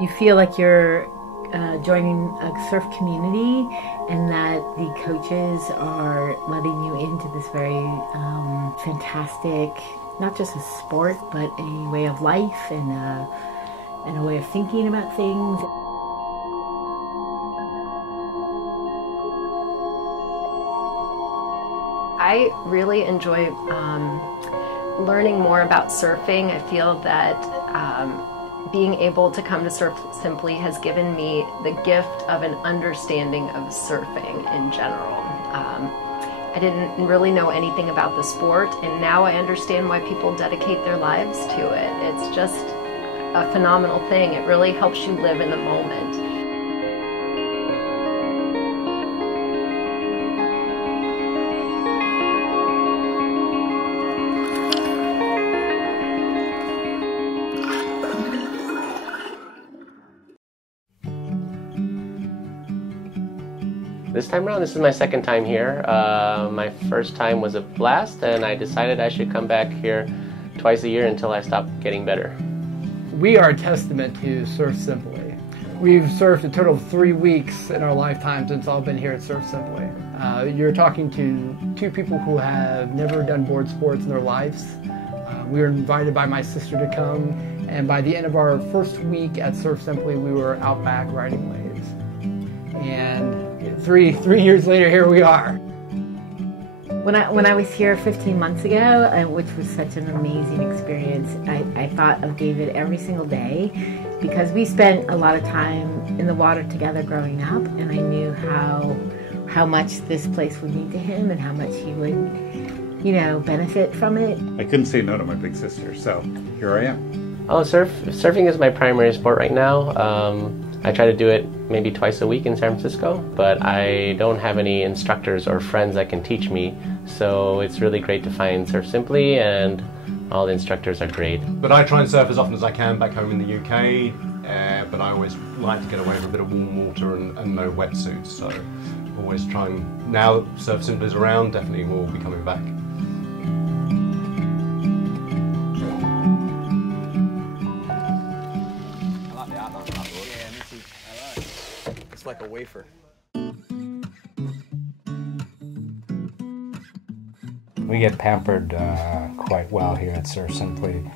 You feel like you're joining a surf community, and that the coaches are letting you into this very fantastic, not just a sport, but a way of life and a way of thinking about things. I really enjoy learning more about surfing. I feel that being able to come to Surf Simply has given me the gift of an understanding of surfing in general. I didn't really know anything about the sport, and now I understand why people dedicate their lives to it. It's just a phenomenal thing. It really helps you live in the moment. This time around, this is my second time here. My first time was a blast, and I decided I should come back here twice a year until I stop getting better. We are a testament to Surf Simply. We've surfed a total of 3 weeks in our lifetime since I've been here at Surf Simply. You're talking to two people who have never done board sports in their lives. We were invited by my sister to come, and by the end of our first week at Surf Simply, we were out back riding waves. And three years later, here we are. When I was here 15 months ago, which was such an amazing experience, I thought of David every single day, because we spent a lot of time in the water together growing up, and I knew how much this place would mean to him and how much he would, you know, benefit from it. I couldn't say no to my big sister, so here I am. Oh, surfing is my primary sport right now. I try to do it maybe twice a week in San Francisco, but I don't have any instructors or friends that can teach me, so it's really great to find Surf Simply, and all the instructors are great. But I try and surf as often as I can back home in the UK, but I always like to get away with a bit of warm water and no wetsuits, so always try and, now that Surf Simply is around, definitely will be coming back. It's like a wafer. We get pampered quite well here at Surf Simply.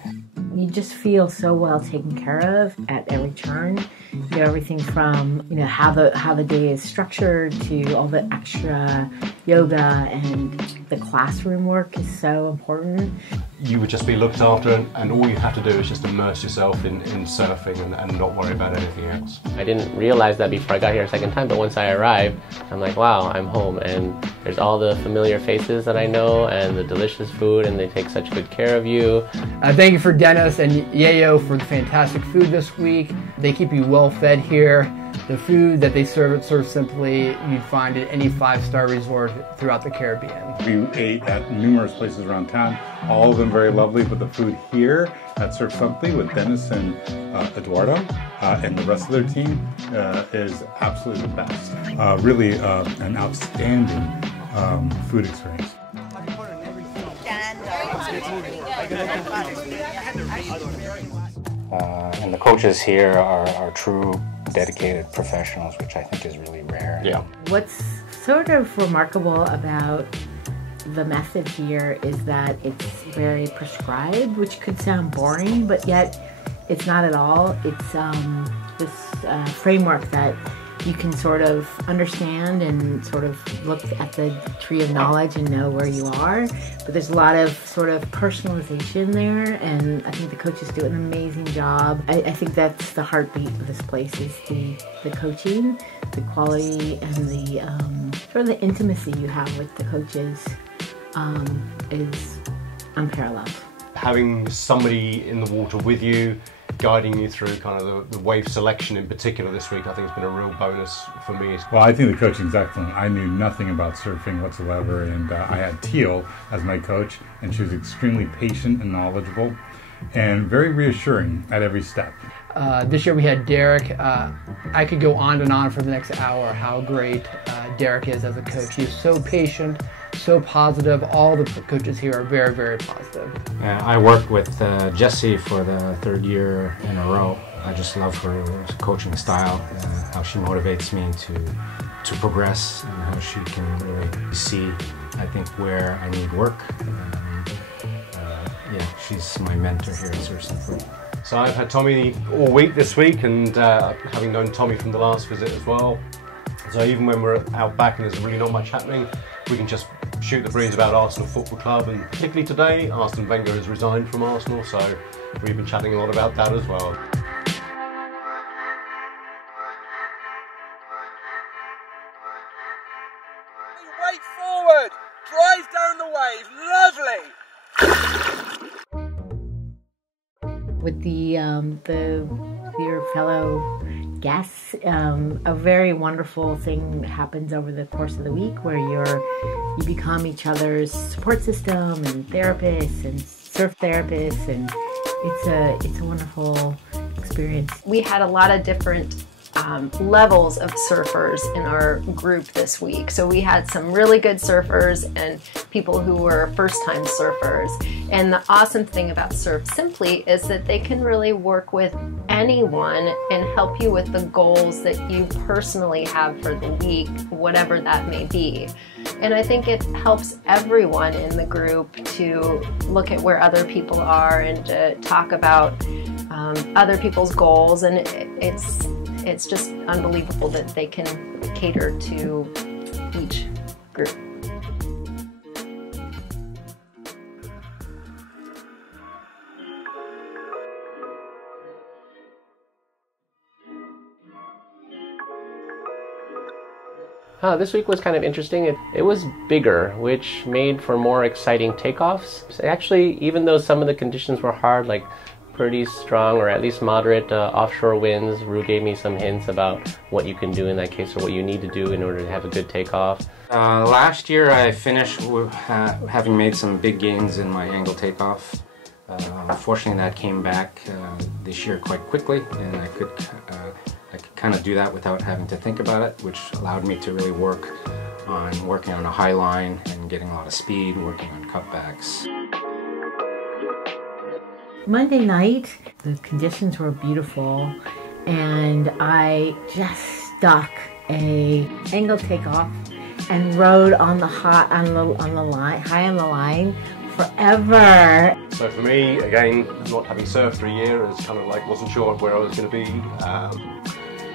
You just feel so well taken care of at every turn. You know, everything from, you know, how the day is structured to all the extra yoga, and the classroom work is so important. You would just be looked after, and all you have to do is just immerse yourself in surfing and not worry about anything else. I didn't realize that before I got here a second time, but once I arrived, I'm like, wow, I'm home, and there's all the familiar faces that I know, and the delicious food, and they take such good care of you. Thank you for Dennis and Yayo for the fantastic food this week. They keep you well fed here. The food that they serve at Surf Simply, you'd find at any 5-star resort throughout the Caribbean. We ate at numerous places around town, all of them very lovely, but the food here at Surf Simply with Dennis and Eduardo and the rest of their team is absolutely the best. Really an outstanding food experience. And the coaches here are true dedicated professionals, which I think is really rare. Yeah. What's sort of remarkable about the method here is that it's very prescribed, which could sound boring, but yet it's not at all. It's this framework that you can sort of understand and sort of look at the tree of knowledge and know where you are. But there's a lot of sort of personalization there, and I think the coaches do an amazing job. I think that's the heartbeat of this place, is the coaching, the quality, and the sort of the intimacy you have with the coaches is unparalleled. Having somebody in the water with you, guiding you through kind of the wave selection in particular this week, I think it's been a real bonus for me. Well, I think the coaching is excellent. I knew nothing about surfing whatsoever, and I had Teal as my coach, and she was extremely patient and knowledgeable and very reassuring at every step. This year we had Derek. I could go on and on for the next hour how great Derek is as a coach. He's so patient, so positive. All the coaches here are very, very positive. I worked with Jesse for the 3rd year in a row, I just love her coaching style, how she motivates me to progress, and how she can really see, I think, where I need work. Yeah, she's my mentor here at Surf Simply. So I've had Tommy all week this week, and having known Tommy from the last visit as well. So even when we're out back and there's really not much happening, we can just shoot the breeze about Arsenal Football Club, and particularly today, Arsene Wenger has resigned from Arsenal, so we've been chatting a lot about that as well. Wait forward, drive down the wave, lovely. With your fellow guests, a very wonderful thing happens over the course of the week where you become each other's support system and therapists and surf therapists, and it's a wonderful experience. We had a lot of different levels of surfers in our group this week. So we had some really good surfers and people who were first-time surfers. And the awesome thing about Surf Simply is that they can really work with anyone and help you with the goals that you personally have for the week, whatever that may be. And I think it helps everyone in the group to look at where other people are and to talk about other people's goals, and it's just unbelievable that they can cater to each group. This week was kind of interesting. It was bigger, which made for more exciting takeoffs. Actually, even though some of the conditions were hard, like pretty strong or at least moderate offshore winds, Rue gave me some hints about what you can do in that case or what you need to do in order to have a good takeoff. Last year I finished with, having made some big gains in my angle takeoff. Unfortunately, that came back this year quite quickly, and I could kind of do that without having to think about it, which allowed me to really working on a high line and getting a lot of speed, working on cutbacks. Monday night, the conditions were beautiful, and I just stuck a angle takeoff and rode on the high on the line forever. So for me, again, not having surfed for a year, it's kind of like wasn't sure where I was going to be.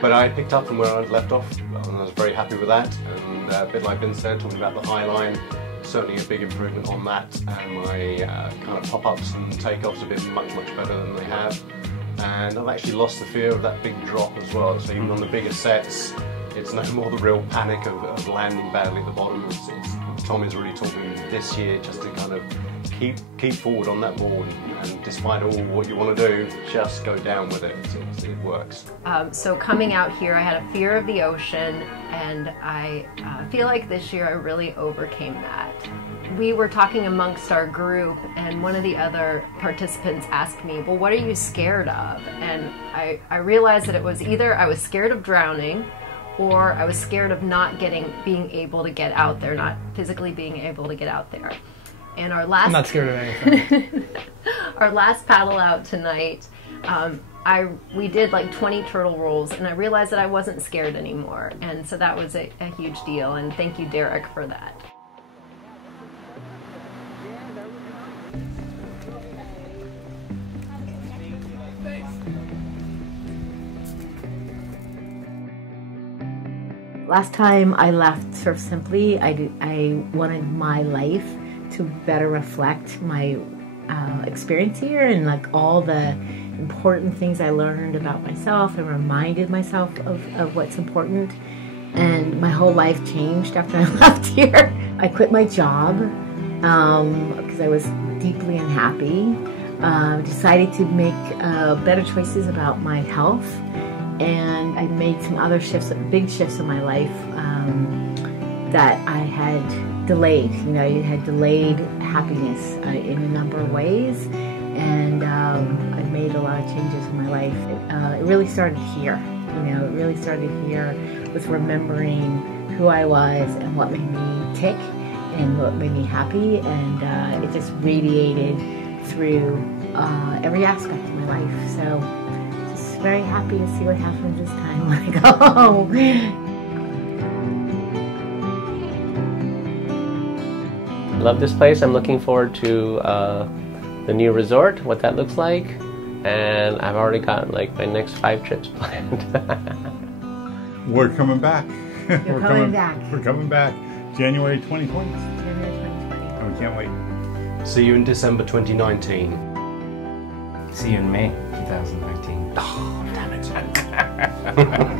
But I picked up from where I'd left off, and I was very happy with that. And a bit like Vince said, talking about the high line, certainly a big improvement on that, and my kind of pop-ups and takeoffs have been much better than they have. And I've actually lost the fear of that big drop as well. So even on the bigger sets, it's no more the real panic of landing badly at the bottom. Tommy's really taught me this year just to kind of keep forward on that board, and despite all what you want to do, just go down with it. It works. So coming out here, I had a fear of the ocean, and I feel like this year I really overcame that. We were talking amongst our group, and one of the other participants asked me, well, what are you scared of? And I realized that it was either I was scared of drowning, or I was scared of not being able to get out there, not physically being able to get out there. And our last, I'm not scared of anything. our last paddle out tonight, we did like 20 turtle rolls, and I realized that I wasn't scared anymore. And so that was a huge deal, and thank you, Derek, for that. Last time I left Surf Simply, I wanted my life to better reflect my experience here, and like all the important things I learned about myself and reminded myself of what's important. And my whole life changed after I left here. I quit my job because I was deeply unhappy. Decided to make better choices about my health, and I made some other shifts, big shifts in my life that I had delayed. You know, you had delayed happiness in a number of ways, and I made a lot of changes in my life. It really started here. You know, it really started here with remembering who I was and what made me tick and what made me happy, and it just radiated through every aspect of my life. So just very happy to see what happens this time when I go home. Love this place. I'm looking forward to the new resort, what that looks like, and I've already got like my next 5 trips planned. We're coming back. We're coming back. We're coming back. January 2020. January 2020. And we can't wait. See you in December 2019. See you in May 2019. Oh, damn it.